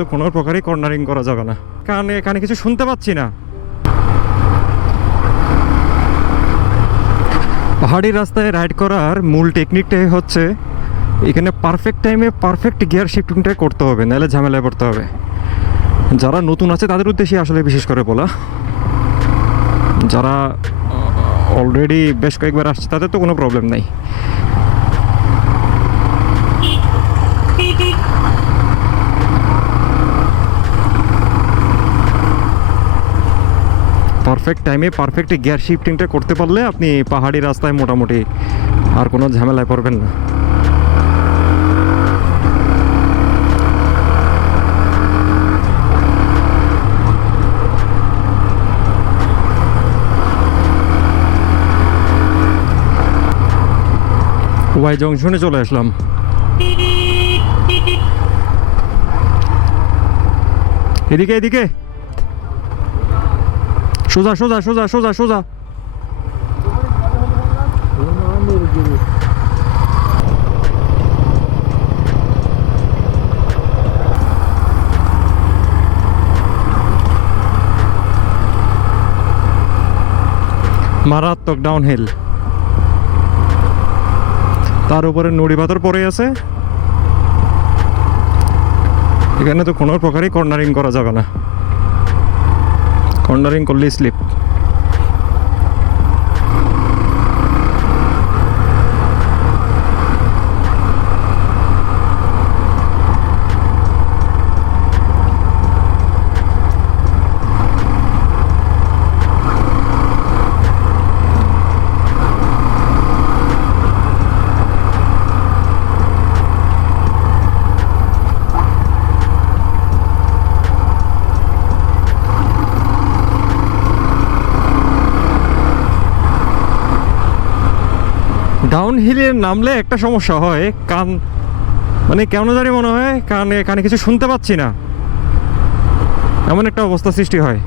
তো কোনো প্রকারই কর্নারিং করা যাবে না, কারণ এখানে কিছু শুনতে পাচ্ছি না। পাহাড়ি রাস্তায় রাইড করার মূল টেকনিকটাই হচ্ছে এখানে পারফেক্ট টাইমে পারফেক্ট গিয়ার শিফটিংটা করতে হবে, নাহলে ঝামেলায় পড়তে হবে। যারা নতুন আছে তাদের উদ্দেশ্যে আসলে বিশেষ করে বলা, যারা অলরেডি বেশ কয়েকবার আসছে তাদের তো কোনো প্রবলেম নাই। পারফেক্ট টাইমে পারফেক্ট গিয়ার শিফটিংটা করতে পারলে আপনি পাহাড়ি রাস্তায় মোটামুটি আর কোনো ঝামেলায় পড়বেন না। ওয়াই জংশনে চলে আসলাম। এদিকে এদিকে সোজা সোজা সোজা সোজা সোজা। মারাত্মক ডাউনহিল, তার উপরে নুড়ি পাথর পড়ে আছে। এখানে তো কোনো প্রকারই কর্নারিং করা যাবে না, কর্নারিং করলেই স্লিপ। ডাউন হিলে নামলে একটা সমস্যা হয়, কান মানে কেমন জানি মনে হয় কানে কিছু শুনতে পাচ্ছি না, এমন একটা অবস্থা সৃষ্টি হয়।